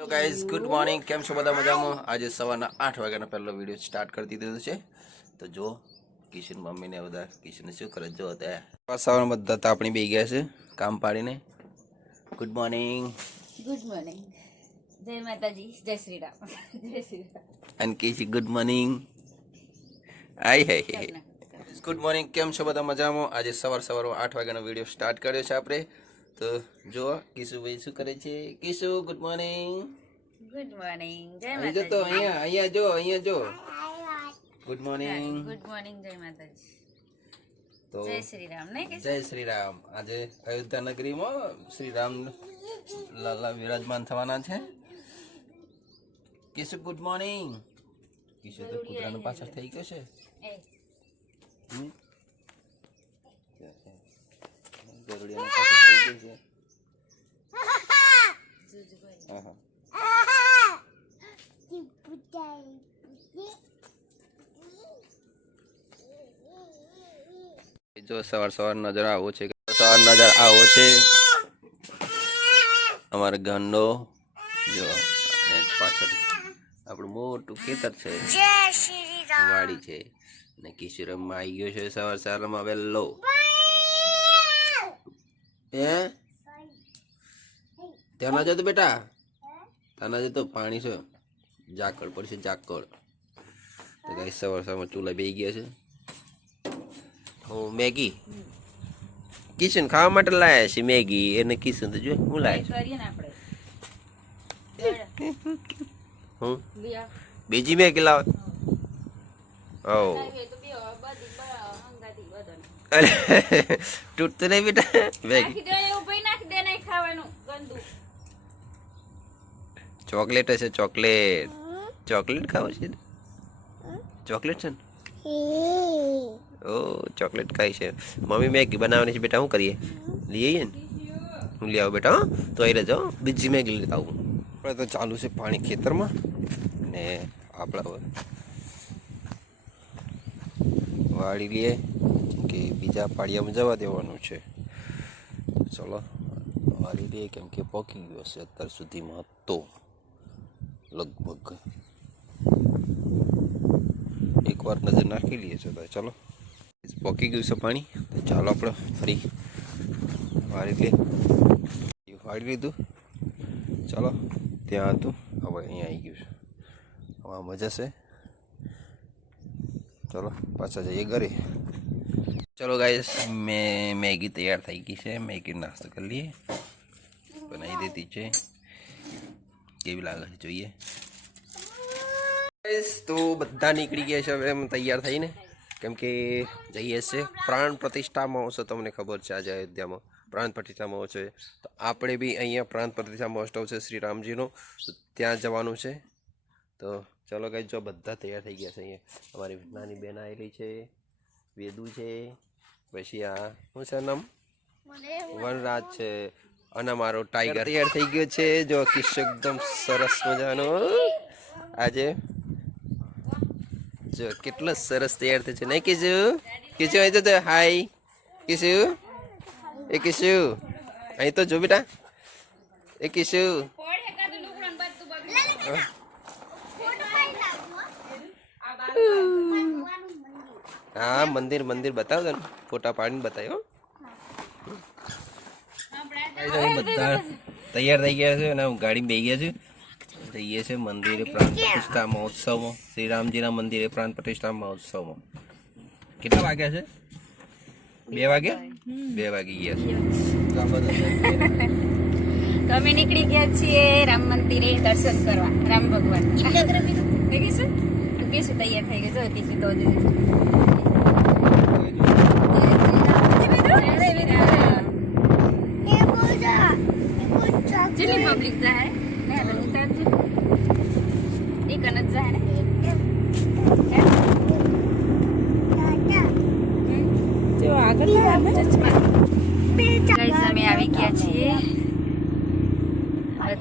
તો guys good morning, કેમ છો બધા મજામાં? આજે સવારના 8 વાગ્યાનો પહેલો વિડીયો સ્ટાર્ટ કરી દીધો છે. તો જો કિશન મમ્મીને બધા કિશન શું કરે જો ત્યાં સવારમાં બધા તાપણી બેસી ગયા છે કામ પાડીને. Good morning. Good morning. જય માતાજી, જય શ્રી રામ. જય શ્રી રામ. અને કિશન ગુડ મોર્નિંગ. આય હે ગુડ મોર્નિંગ, કેમ છો બધા મજામાં? આજે સવારમાં 8 વાગ્યાનો વિડીયો સ્ટાર્ટ કર્યો છે આપણે. તો જો કિશુભાઈ શું કરે છે? Kishu good morning. Good morning. જય અહીં જો તો અહીંયા જો ગુડ મોર્નિંગ. Good morning. જય માતાજી. તો જય શ્રી રામ. નહીં કે જય શ્રી રામ. આજે અયોધ્યા નગરીમાં શ્રી રામ લાલા વિરાજમાન થવાના છે. Kishu good morning. કિશુ તો કૂતરાનો પાછળ થઈ ગયો છે. એ ગરુડિયાનો પાછળ થઈ ગયો છે. જુજુભાઈ. હા હા. જો સવાર નજર આવો છે અમારા ઘરનો. જો પાછળ આપણું મોટું ખેતર છે, વાડી છે. ને કિશોરમાં આવી ગયો છે સવારમાં વહેલો. ત્યાં ના જતો બેટા, ત્યાં ના જતો, પાણી છે, ઝાકળ પડશે ઝાકળ. તો ગાઈસ સવારમાં ચૂલા બેસી ગયા છે. હું મેગી કિશન ખાવા માટે લાયા છે. મેગી એને કિશન તો જો હું લાયા કરીએ ને આપણે. હું લિયા. બીજી મેગી લાવ. ઓ તો બે બધી હંગાતી બધોને. અરે તૂટતું નહીં બેટા. મેગી નાખી દે એવું ભાઈ, નાખી દે, નહીં ખાવાનું ગંદુ. ચોકલેટ હશે, ચોકલેટ ખાવ છે. ચોકલેટ છે ને? ઓ ચોકલેટ ખાઈ છે. મમ્મી મેગી બનાવવાની છે બેટા, શું કરીએ? લઈ આવીએ ને? હું લઈ આવું બેટા. તો અહીં રહેજો, બીજી મેગી લેતા આવું. આપણે તો ચાલુ છે પાણી ખેતરમાં ને આપણા વાળી લઈએ કે બીજા પાડિયામાં જવા દેવાનું છે. ચલો વાળી લઈએ, કેમ કે પોકી ગયો છે અત્યાર સુધીમાં તો લગભગ એકવાર નજર નાખી લઈએ છે. તો ચલો પોકી ગયું છે પાણી, તો ચાલો આપણે ફરી વાળી લીધું. ચાલો ત્યાં હતું, હવે અહીંયા આવી ગયું છે. હવે મજા છે. ચલો પાછા જઈએ ઘરે. ચલો ગાઈસ, મેગી તૈયાર થઈ ગઈ છે. મેગી નાસ્તો કરી લઈએ. બનાવી દીધી છે. કેવી લાગે છે જોઈએ. તો બધા નીકળી ગયા છે હવે એમ તૈયાર થઈને, કેમ કે જઈએ છે પ્રાણ પ્રતિષ્ઠા મહોત્સવ. તમને ખબર છે આજે અયોધ્યામાં પ્રાણ પ્રતિષ્ઠા મહોત્સવ છે. તો આપણે બી અહીંયા પ્રાણ પ્રતિષ્ઠા મહોત્સવ છે શ્રી રામજીનો, ત્યાં જવાનું છે. તો ચલો ગાઈસ, જો બધા તૈયાર થઈ ગયા છે. અહીંયા અમારી નાની બેન આવેલી છે, વેદુ છે, પછી આ શું છે નામ, વનરાજ છે, અને મારો ટાઈગર તૈયાર થઈ ગયો છે. જો કિસ્સો એકદમ સરસ મજાનો આજે જો કેટલો સરસ તૈયાર થયો છે નહીં કિશુ અહીં તો હાય કિશુ. એ કિશુ અહીં તો જો બેટા. એ કિશુ હા મંદિર બતાવો ને, ફોટા પાડીને બતાવ્યો. બધા તૈયાર થઈ ગયા છે અને ગાડી બેસી ગયા છે. જઈએ છે મંદિરે પ્રાણ પ્રતિષ્ઠા મહોત્સવમાં, શ્રી રામજીના મંદિરે પ્રાણ પ્રતિષ્ઠા મહોત્સવમાં. કેટલા વાગ્યા છે? 2 વાગ્યા? 2 વાગી ગયા છે. તો અમે નીકળી ગયા છીએ રામ મંદિરે દર્શન કરવા, રામ ભગવાન. કીશું તૈયાર થઈ ગયો. જો કીશું તો જેટલી પબ્લિક જાય એક અનજ જાય ને જો આગળ અમે આવી ગયા છીએ.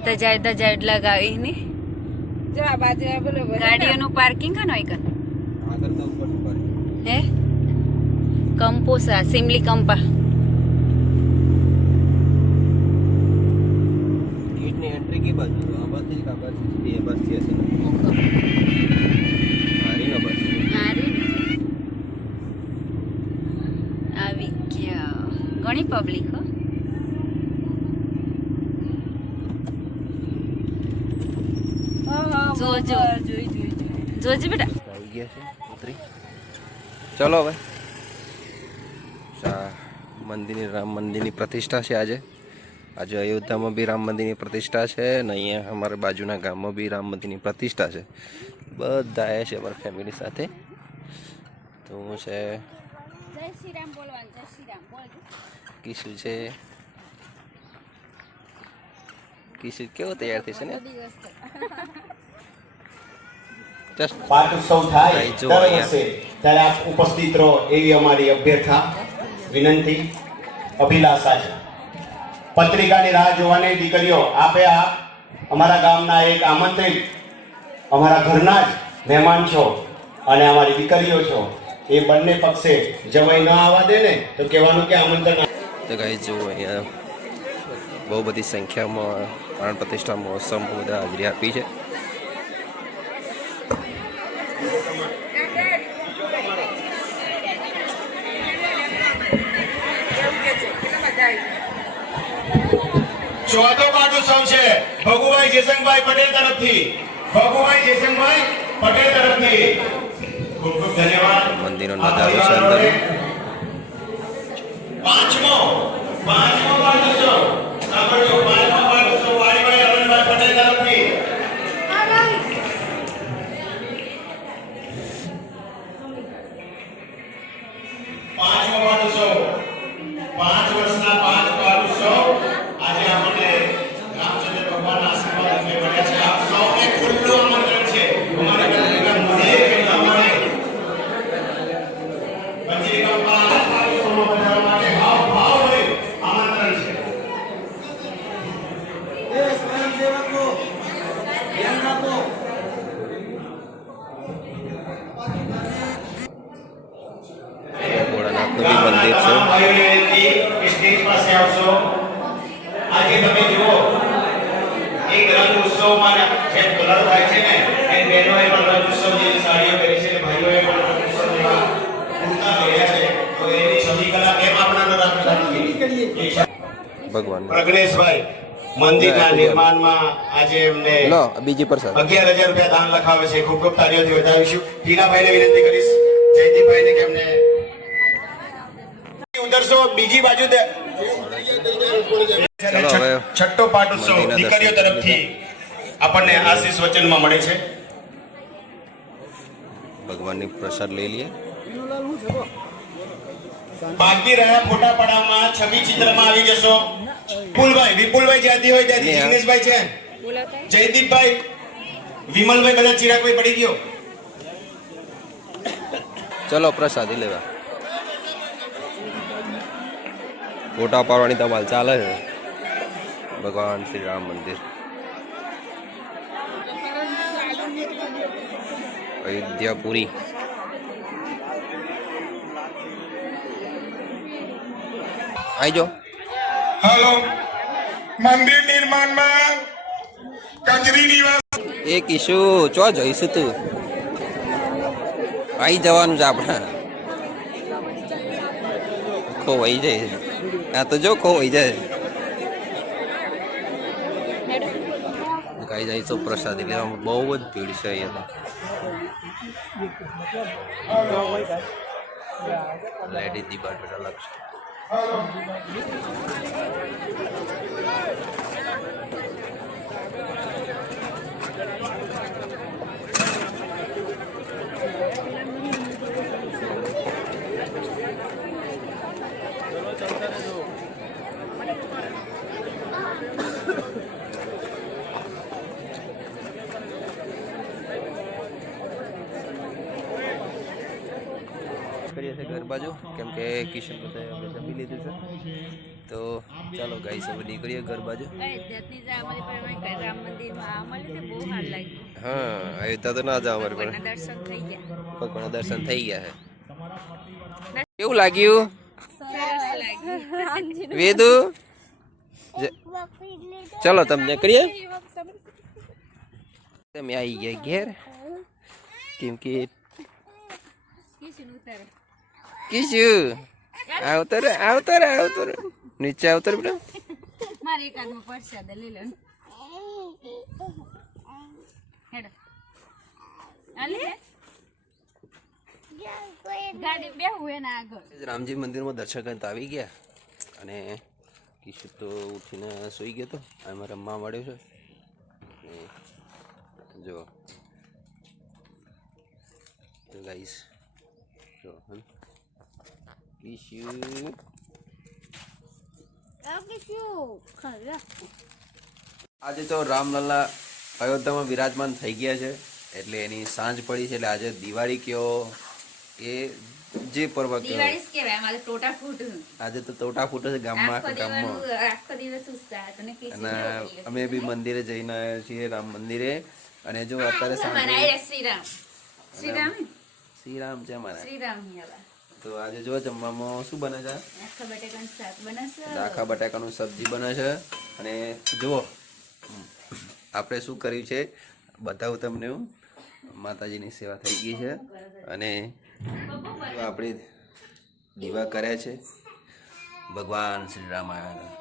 ધજા લગાવીને જો આ બાજુ ગાડીઓનું પાર્કિંગ છે ને હે કંપોસા સિમલી કંપા. ગેટની એન્ટ્રી की बाजू પબ્લિક હો. જોજો જોજો બેટા. આવી ગયા છે ઉતરી. ચલો હવે મંદિરની રામ મંદિરની પ્રતિષ્ઠા છે આજે. આજે અયોધ્યામાં બી રામ મંદિરની પ્રતિષ્ઠા છે ને અહીંયા અમારા બાજુના ગામમાં બી રામ મંદિરની પ્રતિષ્ઠા છે. બધા આવ્યા છે અમારા ફેમિલી સાથે. તો હું છે જય શ્રી રામ બોલવાનું. જય શ્રી રામ બોલ. કિશુ છે. કિશુ કેવો તૈયાર થશે ને? જસ્ટ પાટોત્સવ થાય ભાઈ જો દર અહીંયા. વર્ષે ત્યારે આપ ઉપસ્થિત રહો એવી અમારી અભ્યર્થના વિનંતી અભિલાષા છે. પત્રિકાની રાહ જોવાની દીકરીઓ આપે આપ અમારા ગામના એક આમંત્રિત અમારા ઘરના જ મહેમાન છો અને અમારી દીકરીઓ છો. એ બંને પક્ષે જવાઈ ન આવવા દે ને તો કહેવાનું કે આમંત્રણ. તો ગાઈસ જો અહીંયા બહુ બધી સંખ્યામાં પ્રાણ પ્રતિષ્ઠા મહોત્સવમાં બધા હાજરી આપી છે. ચોથો પાટોત્સવ છે ભગુભાઈ જેસંગભાઈ પટેલ તરફથી. ભગુભાઈ જેસંગભાઈ પટેલ તરફથી ખૂબ ખૂબ ધન્યવાદ. મંદિરનો નજારો છે અંદર. પાંચમો પાટોત્સવ સાંભળજો. પાંચમો પાટોત્સવ વાડીભાઈ અરવિંદભાઈ પટેલ તરફથી. પાંચમો પાટોત્સવ 5 વર્ષના 5 પાટોત્સવ આજે આપણને રામચંદ્ર ભગવાનના આશીર્વાદ અમે મળ્યા છે. આપ સૌને ખુલ્લું આમંત્રણ છે અમારા ગામના મોઢે કે અમારે પંચરીકા પાટોત્સવમાં પધારવા માટે ભાવ હોય આમંત્રણ છે. ભોળાનાથનું બી મંદિર છે. સ્ટેજ પાસે આવશો. આજે તમે જુઓ એક રંગ ઉત્સવમાં જે કલર થાય છે ને એ બહેનોએ પણ રંગ ઉત્સવ જેવી સાડીઓ પહેરી છે, ભાઈઓએ પણ રંગ ઉત્સવ જેવા કુર્તા પહેર્યા છે. તો એની છબી કલા કેમ આપણા ન રાખી? ભગવાન પ્રજ્ઞેશભાઈ મંદિરના નિર્માણમાં આજે એમને લો બીજી પ્રસાદ. 11,000 રૂપિયા દાન લખાવે છે. ખૂબ ખૂબ તાળીઓથી વધાવીશું. ટીનાભાઈને વિનંતી કરીશ, જયદીપભાઈને કે એમને ઉતરશો બીજી બાજુ ચલો હવે છઠ્ઠો પાટોત્સવ મંદિરના દીકરીઓ દર્શન તરફથી આપણને આશીષ વચનમાં મળે છે. ભગવાનની પ્રસાદ લઈ લઈએ. બાકી રહ્યા ફોટા પડામાં છબી ચિત્રમાં આવી જશો. વિપુલભાઈ જ્યાંથી હોય ત્યાંથી. ને આ- જિગ્નેશભાઈ છે, જયદીપભાઈ, વિમલભાઈ, બધા ચિરાગભાઈ પડી ગયો. ચલો પ્રસાદી લેવા. ફોટા પાડવાની ધમાલ ચાલે છે. ભગવાન શ્રી રામ મંદિર અયોધ્યાપુરી. આઈજો. हेलो मंदिर निर्माण में कचरी निवास એ કિશુ ચો જઈશું તું? આવી જવાનું છે આપણે. ખોવાઈ જાય. આ તો જો ખોવાઈ જાય. ગાઈ જાય તો પ્રસાદી લેવામાં બહુ જ ભીડ છે અહીંયા તો. લેડીઝ ડિપાર્ટમેન્ટ અલગ છે. કરીએ છીએ ઘર બાજુ કેમ કે કિશન બધા અમે જમી લીધું છે. તો ચાલો ગાઈસ હવે નીકળીએ ઘર બાજુ. અયોધ્યાથી જા અમારી પર રામ મંદિરમાં આ મળે તો બહુ સારું લાગ્યું. હા અયોધ્યા તો ના જાવ અમારે પણ ભગવાનના દર્શન થઈ ગયા. ભગવાનના દર્શન થઈ ગયા છે. કેવું લાગ્યું સરસ લાગ્યું. વેદુ? ચલો તમને કરીએ. તમે આવી ગયા ઘેર કેમ કે કિશુ આવતો રે આવતો રે આવતો રે. નીચે આવતર બેટા. મારે એક હાથમાં પ્રસાદ લઈ લો ને. હેડો આલે ગાડી બેહું એના આગળ. રામજી મંદિરમાં દર્શન કરીને તો આવી ગયા અને કિશુ તો ઉઠીને સૂઈ ગયો હતો. આમાં રમવા મળ્યો છે. જો ગાઈસ જો કિશુ આજે તો રામલલ્લા અયોધ્યામાં વિરાજમાન થઈ ગયા છે એટલે એની સાંજ પડી છે. એટલે આજે દિવાળી કયો એ જે પર્વ કયો દિવાળી જ કહેવાય મારે ટોટા ફૂટ. આજે તો તોટા ફૂટે છે ગામમાં આખો દિવસ ઉત્સાહ તને કે અને અમે બી મંદિરે જઈને આવ્યા છીએ રામ મંદિરે. અને જો અત્યારે સાંજે શ્રીરામ શ્રીરામ શ્રીરામ છે અમારા. શ્રીરામ તો આજે જો જમવામાં શું બને છે? આખા બટાકાનું શાક બનાવશે. આખા બટાકાનું સબ્જી બને છે. અને જુઓ આપણે શું કર્યું છે બતાવું તમને હું. માતાજીની સેવા થઈ ગઈ છે અને આપણે દીવા કર્યા છે. ભગવાન શ્રી રામ આવ્યા હતા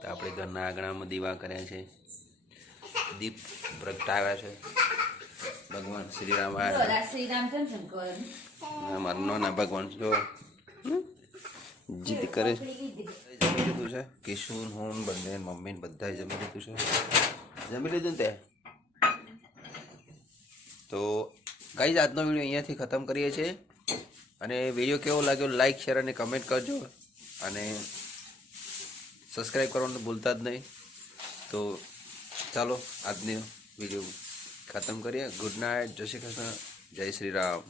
તો આપણે ઘરના આંગણામાં દીવા કર્યા છે. દીપ પ્રગટાવ્યા છે. ભગવાન શ્રી રામ આવ્યા. શ્રીરામ ચંદ્ર મારું નાના ભગવાન જો જીદ કરે છે. જમી લીધું છે કિશોર હું બંને મમ્મી ને બધા જમી લીધું છે. જમી લીધું ને તે તો ગાઈઝ આજનો વિડીયો અહીંયાથી ખતમ કરીએ છીએ. અને વિડીયો કેવો લાગ્યો લાઈક શેર અને કમેન્ટ કરજો અને સબસ્ક્રાઈબ કરવાનું ભૂલતા જ નહીં. તો ચાલો આજનો વિડીયો ખતમ કરીએ. Good night. જય શ્રી કૃષ્ણ. જય શ્રી રામ.